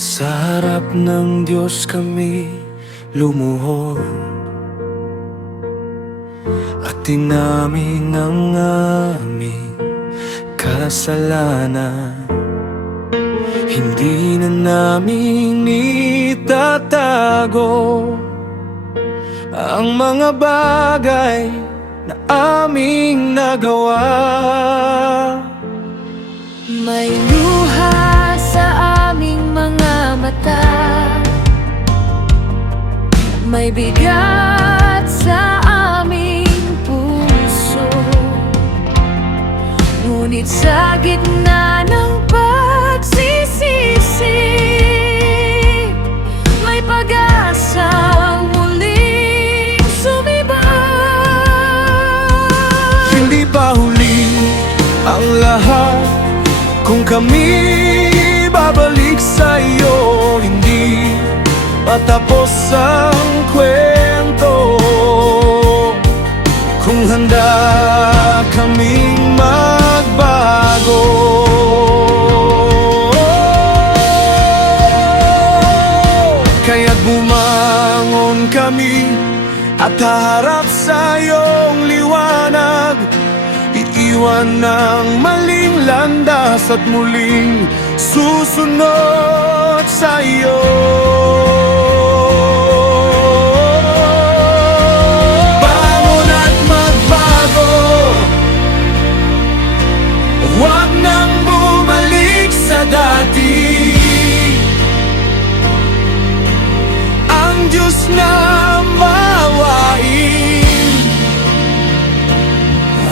Sa harap ng Diyos kami lumuhod at tinamin ang aming kasalanan. Hindi na namin itatago ang mga bagay na aming nagawa. May luha sa aming mga mata, may bigat sa aming puso, ngunit sa gitna ng pagsisisi, may pag-asang muling sumibay. Hindi pa huli ang lahat kung kami babalik sa iyo. Hindi patapos ang kwento kung handa kaming magbago. Kaya't bumangon kami at haharap sa iyong liwanag, iiwan ng maling landas at muling susunod sa iyo. Bangon at magbago, huwag nang bumalik sa dati. Ang Diyos na mawain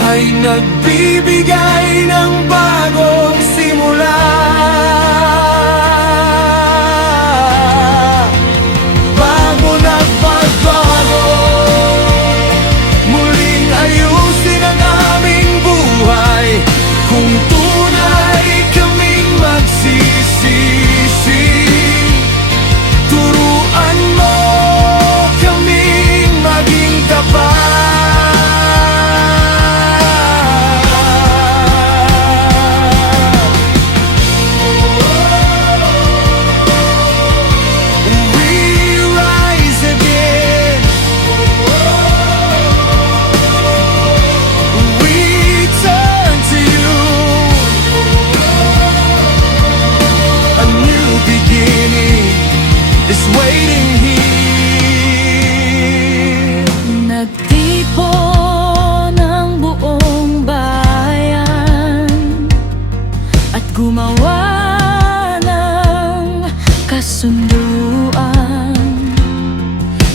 ay nagbibigay ng bagong simula. Bago na pagbago, muling ayusin ang aming buhay. Kung tunay kaming magsisisi, turuan mo kaming maging tapat. Is waiting here. Nagtipon ang buong bayan at gumawa ng kasunduan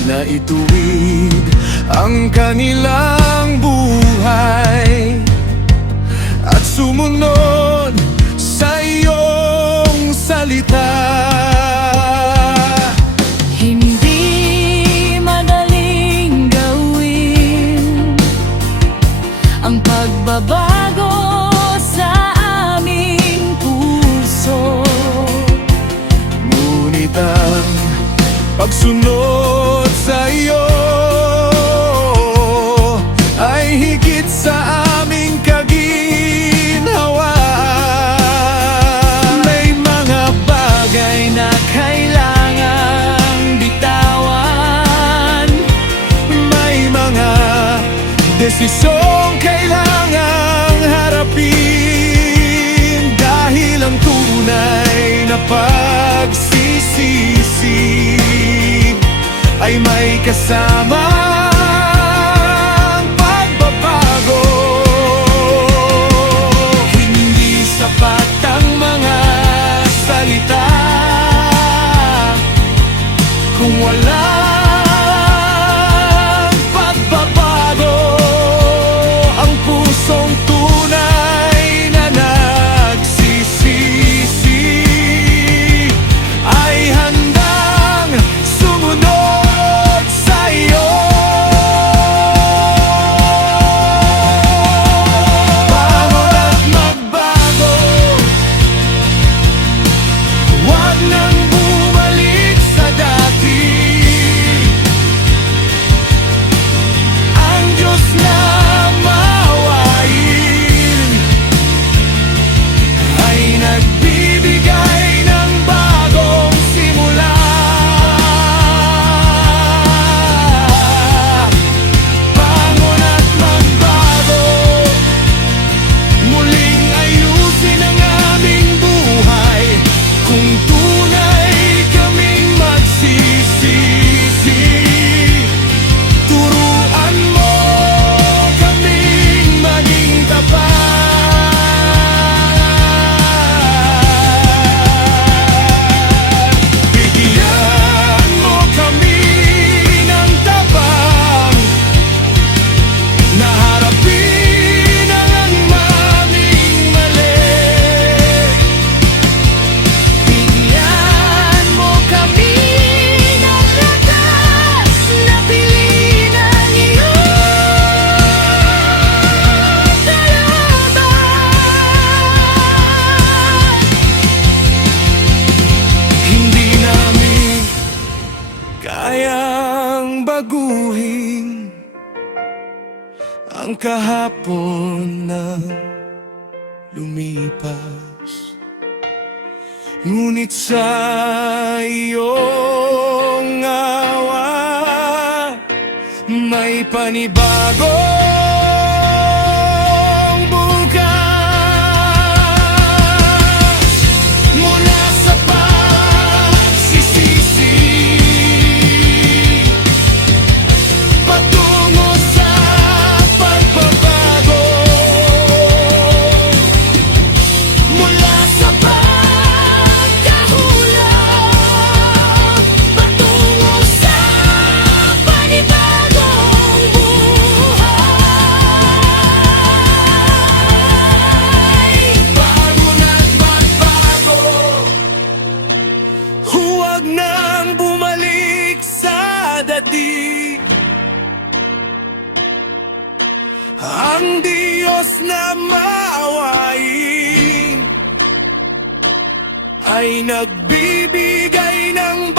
Na ituwid ang kanilang buhay at sumunod sa iyong salita. Pagbabago sa aming puso, Ngunit ang pagsunod sa iyo ay higit sa aming kaginhawa. May mga bagay na kailangang bitawan, may mga desisyong kailangang harapin, dahil ang tunay na pagsisisi ay may kasamang pagbabago. Hindi sapat ang mga salita kung wala sumunod sa iyo. baguhin ang kahapon na lumipas. Ngunit sa iyong awa may panibagong bukas. Mula sa pagsisisi patungo sa pagbabago. Mula sa pagkahulog patungo sa panibagong buhay. Bago na't magbago, huwag nang bumalik sa dati. Ang Diyos na maawain ay nagbibigay ng